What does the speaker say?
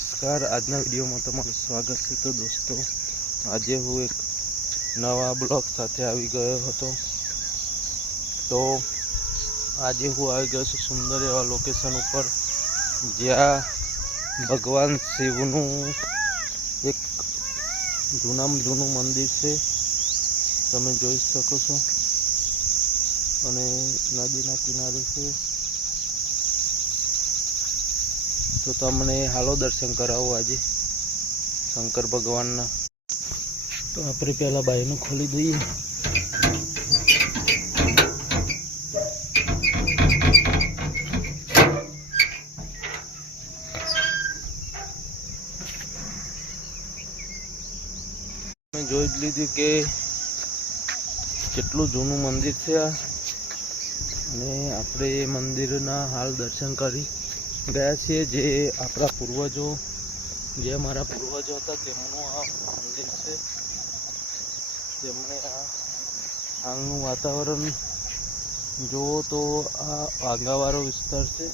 નમસ્કાર, આજના વિડીયોમાં તમારું સ્વાગત છે। તો દોસ્તો, આજે હું એક નવા બ્લોગ સાથે આવી ગયો હતો। તો આજે હું આવી ગયો છું સુંદર એવા લોકેશન ઉપર, જ્યાં ભગવાન શિવનું એક જૂનામાં જૂનું મંદિર છે, તમે જોઈ શકો છો। અને નદીના કિનારે છે, તો તમને હાલો દર્શન કરાવો આજે શંકર ભગવાનના। તો આપણે પહેલાં બાયનું ખોલી દઈએ। મેં જોઈ જ લીધું કે કેટલું જૂનું મંદિર છે આ, અને આપણે એ મંદિરના હાલ દર્શન કરી ગયા છીએ। જે આપણા પૂર્વજો, જે અમારા પૂર્વજો હતા તેમનું આ મંદિર છે, જેમણે આ હાલનું વાતાવરણ જુઓ તો આ આગાવાળો વિસ્તાર છે।